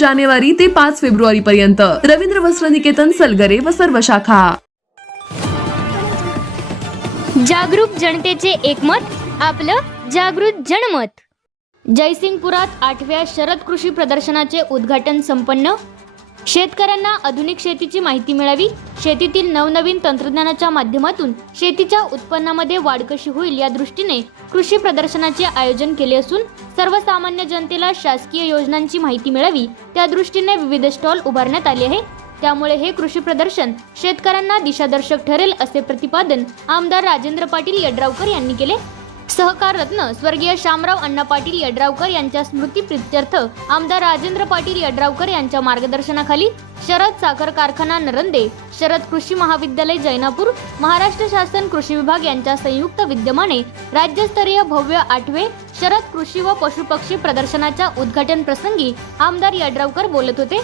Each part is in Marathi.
जानेवारी ते पाच फेब्रुवारी पर्यंत रवींद्र वस्त्र निकेतन सलगरे व सर्व शाखा. जागरूक जनतेचे एकमत आपलं जागृत जनमत. जयसिंगपुरात आठव्या शरद कृषी प्रदर्शनाचे उद्घाटन संपन्न. शेतकऱ्यांना आधुनिक शेतीची माहिती मिळावी. शेतीतील नवनवीन तंत्रज्ञानाच्या माध्यमातून शेतीच्या उत्पन्नामध्ये वाढ कशी होईल या दृष्टीने कृषी प्रदर्शनाचे आयोजन केले असून सर्वसामान्य जनतेला शासकीय योजनांची माहिती मिळावी त्या दृष्टीने विविध स्टॉल उभारण्यात आले आहे त्यामुळे हे कृषी प्रदर्शन शेतकऱ्यांना दिशादर्शक ठरेल असे प्रतिपादन आमदार राजेंद्र पाटील यड्रावकर यांनी केले. सहकार रत्न स्वर्गीय शामराव अण्णा पाटील यड्रावकर यांच्या स्मृती प्रित्यर्थ आमदार राजेंद्र पाटील यड्रावकर यांच्या मार्गदर्शनाखाली शरद साखर कारखाना नरंदे शरद कृषी महाविद्यालय जैनापूर महाराष्ट्र शासन कृषी विभाग यांच्या संयुक्त विद्यमाने राज्यस्तरीय भव्य आठवे शरद कृषी व पशुपक्षी प्रदर्शनाच्या उद्घाटन प्रसंगी आमदार यड्रावकर बोलत होते.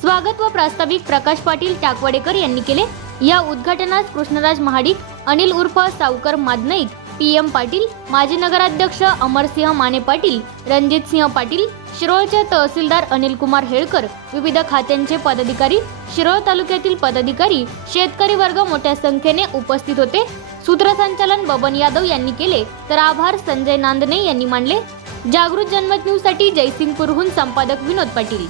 स्वागत व प्रास्ताविक प्रकाश पाटील टाकवाडेकर यांनी केले. या उद्घाटनास कृष्णराज महाडिक अनिल उर्फ सावकर मादनाईक पी एम पाटील माजी नगराध्यक्ष अमरसिंह माने पाटील रणजित सिंह पाटील शिरोळचे तहसीलदार अनिल कुमार हेळकर विविध खात्यांचे पदाधिकारी शिरोळ तालुक्यातील पदाधिकारी शेतकरी वर्ग मोठ्या संख्येने उपस्थित होते. सूत्रसंचालन बबन यादव यांनी केले. तर आभार संजय नांदने यांनी मानले. जागृत जनमत न्यूजसाठी जयसिंगपूरहून संपादक विनोद पाटील.